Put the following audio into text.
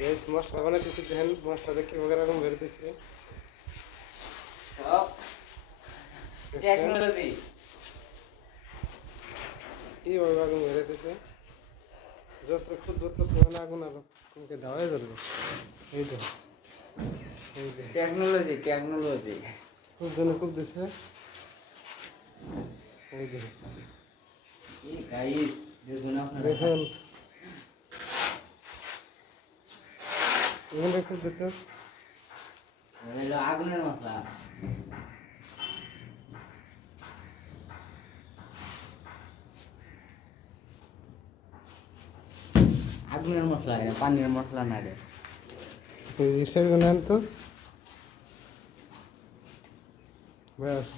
Guys মশলা বানাইতেছি, দেখেন মশলাটা কিভাবে এরকম বেরোতেছে। সব টেকনোলজি। কিভাবে আগুন বেরোতেছে, যত ক্ষুদ্র তত মানে আগুন আরো কমকে দেওয়াই যাবে। এই যে এই যে টেকনোলজি টেকনোলজি। খুব জনে খুব দিছে। এই যে এই গাইস দেখুন আপনারা, দেখুন এখানে খুব দিতে হলো আগুনের মশলা। আগুনের মশলা, এটা পানির মশলা না রে। এই হিসেবে নেন তো ব্যাস।